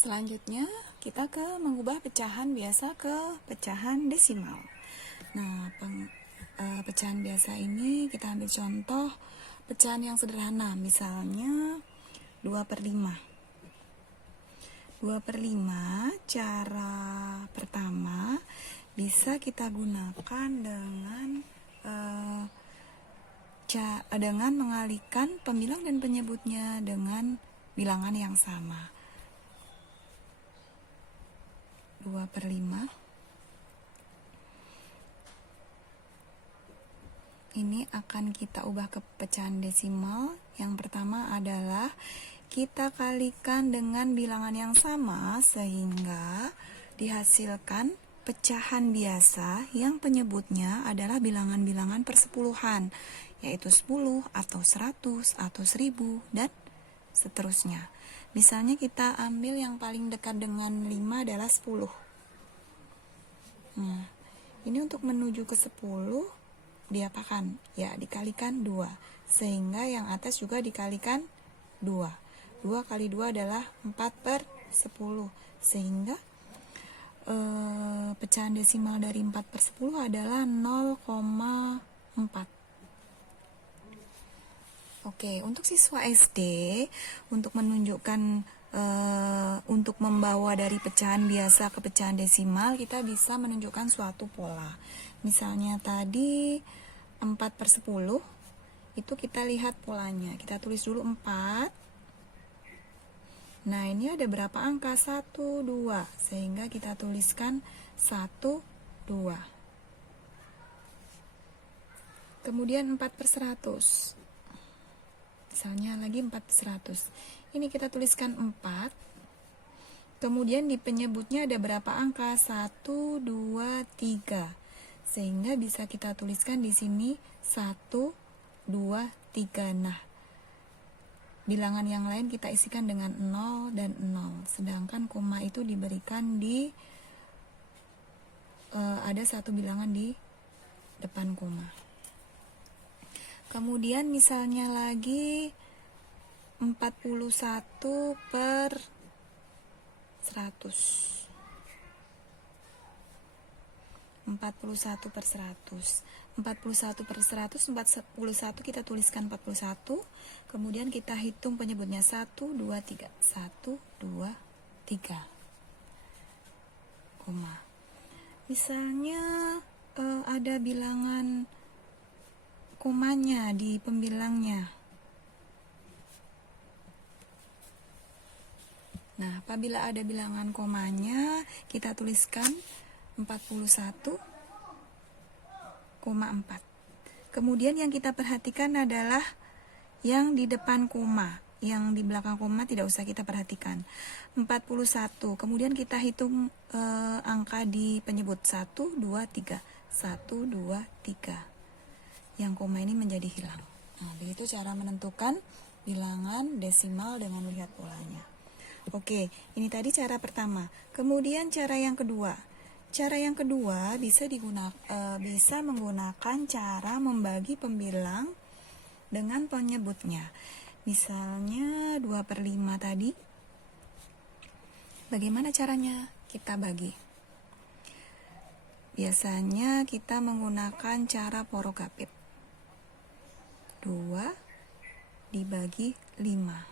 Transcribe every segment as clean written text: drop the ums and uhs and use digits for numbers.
Selanjutnya kita mengubah pecahan biasa ke pecahan desimal. Nah, pecahan biasa ini kita ambil contoh pecahan yang sederhana, misalnya 2/5. 2/5 cara pertama bisa kita gunakan dengan mengalihkan pembilang dan penyebutnya dengan bilangan yang sama. 2/5 ini akan kita ubah ke pecahan desimal. Yang pertama adalah kita kalikan dengan bilangan yang sama sehingga dihasilkan pecahan biasa yang penyebutnya adalah bilangan-bilangan persepuluhan, yaitu 10 atau 100 atau 1000 dan seterusnya. Misalnya kita ambil yang paling dekat dengan 5 adalah 10. Nah, ini untuk menuju ke 10 diapakan? Ya, dikalikan 2. Sehingga yang atas juga dikalikan 2. 2 kali 2 adalah 4/10. Sehingga pecahan desimal dari 4/10 adalah 0,4. Oke, untuk siswa SD, untuk menunjukkan untuk membawa dari pecahan biasa ke pecahan desimal, kita bisa menunjukkan suatu pola. Misalnya tadi 4/10, itu kita lihat polanya. Kita tulis dulu 4. Nah, ini ada berapa angka? 1, 2. Sehingga kita tuliskan 1, 2. Kemudian 4/100. Misalnya lagi 4/100. Ini kita tuliskan 4. Kemudian di penyebutnya ada berapa angka? 1, 2, 3. Sehingga bisa kita tuliskan di sini 1, 2, 3. Nah, bilangan yang lain kita isikan dengan 0 dan 0. Sedangkan koma itu diberikan di ada satu bilangan di depan koma. Kemudian misalnya lagi 41/100. 41/100. 41 kita tuliskan 41. Kemudian kita hitung penyebutnya 1, 2, 3. 1, 2, 3. Koma. Misalnya ada bilangan komanya di pembilangnya. Nah, apabila ada bilangan komanya, kita tuliskan 41,4. Kemudian yang kita perhatikan adalah yang di depan koma. Yang di belakang koma tidak usah kita perhatikan. 41. Kemudian kita hitung angka di penyebut 1, 2, 3. 1, 2, 3. Yang koma ini menjadi hilang. Nah, begitu cara menentukan bilangan desimal dengan melihat polanya. Oke, ini tadi cara pertama. Kemudian cara yang kedua. Cara yang kedua bisa menggunakan cara membagi pembilang dengan penyebutnya. Misalnya 2/5 tadi. Bagaimana caranya kita bagi? Biasanya kita menggunakan cara porogapit. 2 dibagi 5.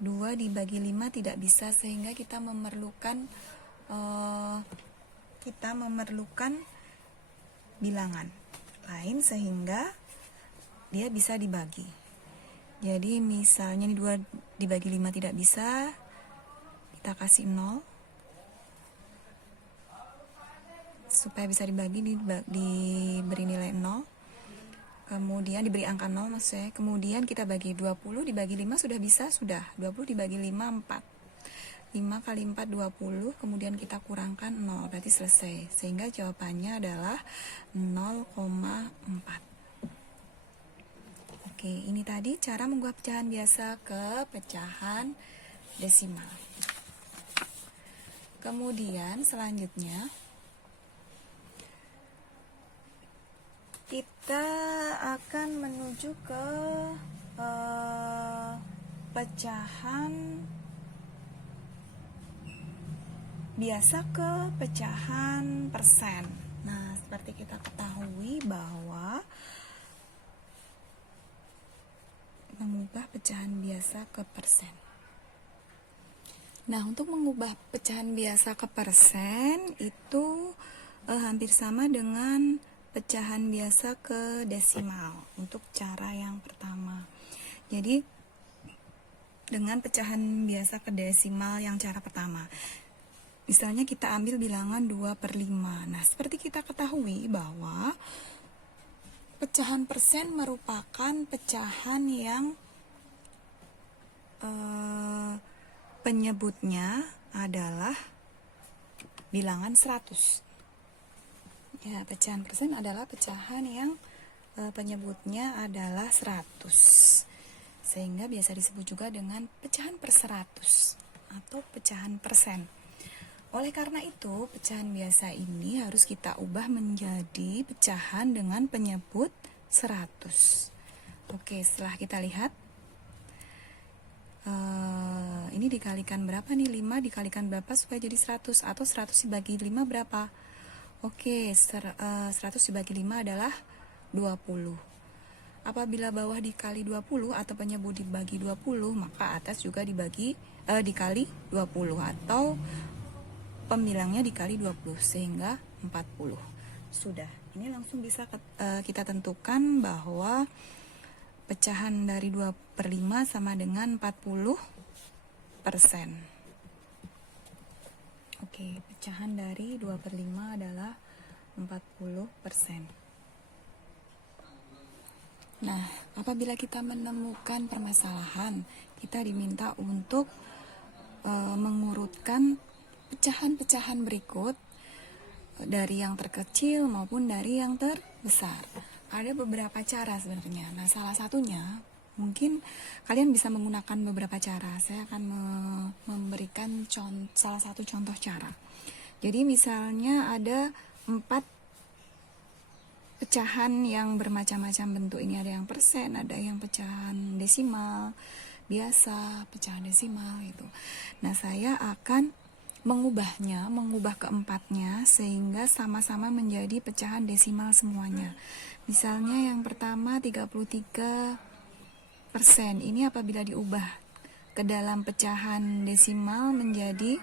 2 dibagi 5 tidak bisa, sehingga kita memerlukan bilangan lain sehingga dia bisa dibagi. Jadi misalnya 2 dibagi 5 tidak bisa, kita kasih 0 supaya bisa dibagi, diberi nilai 0. Kemudian diberi angka 0 maksudnya. Kemudian kita bagi 20 dibagi 5 sudah bisa, sudah. 20 dibagi 5 4. 5 kali 4 20, kemudian kita kurangkan 0, berarti selesai. Sehingga jawabannya adalah 0,4. Oke, ini tadi cara mengubah pecahan biasa ke pecahan desimal. Kemudian selanjutnya kita akan menuju ke pecahan biasa ke pecahan persen. Nah, seperti kita ketahui bahwa mengubah pecahan biasa ke persen. Nah, untuk mengubah pecahan biasa ke persen itu hampir sama dengan pecahan biasa ke desimal untuk cara yang pertama. Jadi dengan pecahan biasa ke desimal yang cara pertama, misalnya kita ambil bilangan 2/5. Nah, seperti kita ketahui bahwa pecahan persen merupakan pecahan yang penyebutnya adalah bilangan 100. Ya, pecahan persen adalah pecahan yang penyebutnya adalah 100. Sehingga biasa disebut juga dengan pecahan per 100 atau pecahan persen. Oleh karena itu, pecahan biasa ini harus kita ubah menjadi pecahan dengan penyebut 100. Oke, setelah kita lihat ini dikalikan berapa nih? 5 dikalikan berapa supaya jadi 100? Atau 100 dibagi 5 berapa? Oke, 100 dibagi 5 adalah 20. Apabila bawah dikali 20 atau penyebut dibagi 20, maka atas juga dikali 20 atau pembilangnya dikali 20 sehingga 40. Sudah, ini langsung bisa kita tentukan bahwa pecahan dari 2/5 sama dengan 40%. Oke, pecahan dari 2/5 adalah 40%. Nah, apabila kita menemukan permasalahan, kita diminta untuk mengurutkan pecahan-pecahan berikut dari yang terkecil maupun dari yang terbesar. Ada beberapa cara sebenarnya. Nah, salah satunya mungkin kalian bisa menggunakan beberapa cara. Saya akan memberikan salah satu contoh cara. Jadi misalnya ada 4 pecahan yang bermacam-macam bentuk. Ini ada yang persen, ada yang pecahan desimal, biasa, pecahan desimal gitu. Nah, saya akan mengubah keempatnya sehingga sama-sama menjadi pecahan desimal semuanya. Misalnya yang pertama 33%. Ini apabila diubah ke dalam pecahan desimal menjadi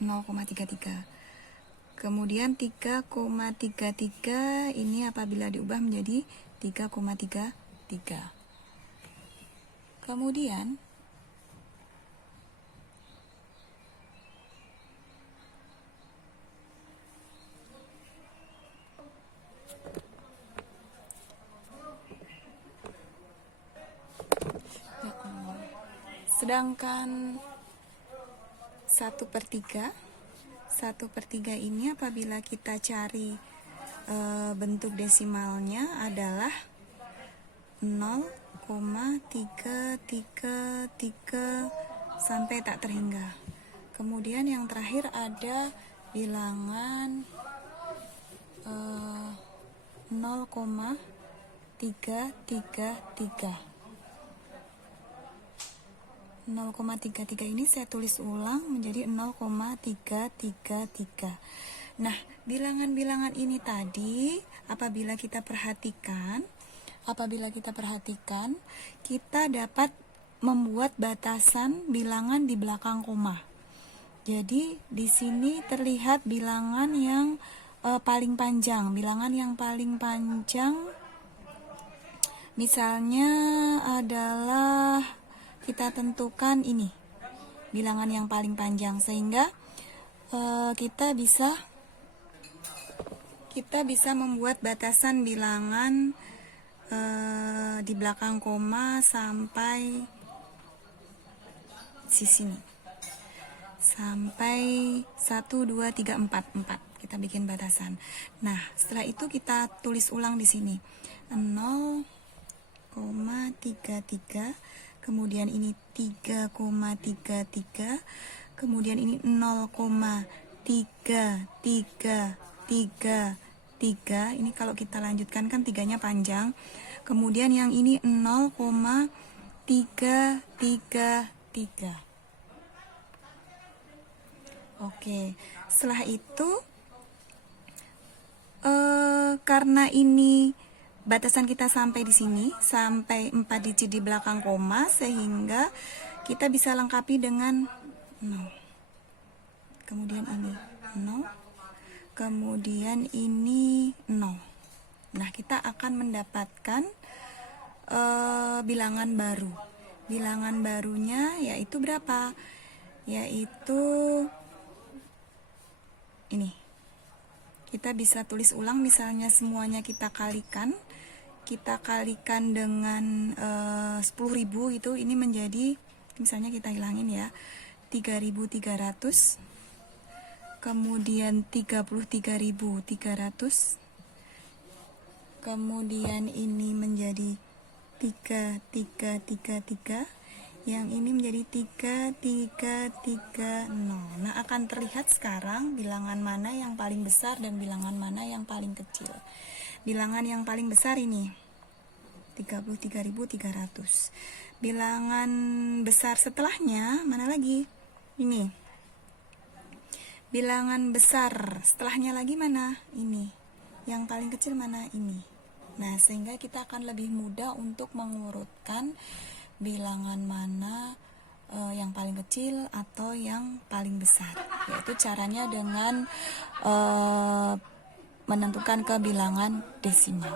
0,33. Kemudian 3,33 ini apabila diubah menjadi 3,33. Kemudian sedangkan 1/3 ini apabila kita cari bentuk desimalnya adalah 0,333 sampai tak terhingga. Kemudian yang terakhir ada bilangan 0,333. 0,33 ini saya tulis ulang menjadi 0,333. Nah, bilangan-bilangan ini tadi apabila kita perhatikan, kita dapat membuat batasan bilangan di belakang koma. Jadi di sini terlihat bilangan yang paling panjang. Bilangan yang paling panjang misalnya adalah kita tentukan ini bilangan yang paling panjang sehingga kita bisa membuat batasan bilangan di belakang koma sampai sini sampai 1, 2, 3, 4 kita bikin batasan. Nah, setelah itu kita tulis ulang di sini 0,33, kemudian ini 3,33, kemudian ini 0,333. Ini kalau kita lanjutkan kan 3-nya panjang. Kemudian yang ini 0,333 3, 3, 3. Oke, setelah itu karena ini batasan kita sampai di sini, sampai 4 digit di belakang koma, sehingga kita bisa lengkapi dengan 0. Kemudian ini 0, kemudian ini 0. Nah, kita akan mendapatkan bilangan baru. Bilangan barunya yaitu berapa? Yaitu ini. Kita bisa tulis ulang, misalnya semuanya kita kalikan dengan 10.000 itu, ini menjadi, misalnya kita hilangin ya, 3.300, kemudian 33.300, kemudian ini menjadi 3.333, yang ini menjadi 3.330. Nah, akan terlihat sekarang bilangan mana yang paling besar dan bilangan mana yang paling kecil. Bilangan yang paling besar ini 33.300. Bilangan besar setelahnya mana lagi? Ini. Bilangan besar setelahnya lagi mana? Ini. Yang paling kecil mana? Ini. Nah, sehingga kita akan lebih mudah untuk mengurutkan bilangan mana yang paling kecil atau yang paling besar. Yaitu caranya dengan menentukan kebilangan desimal.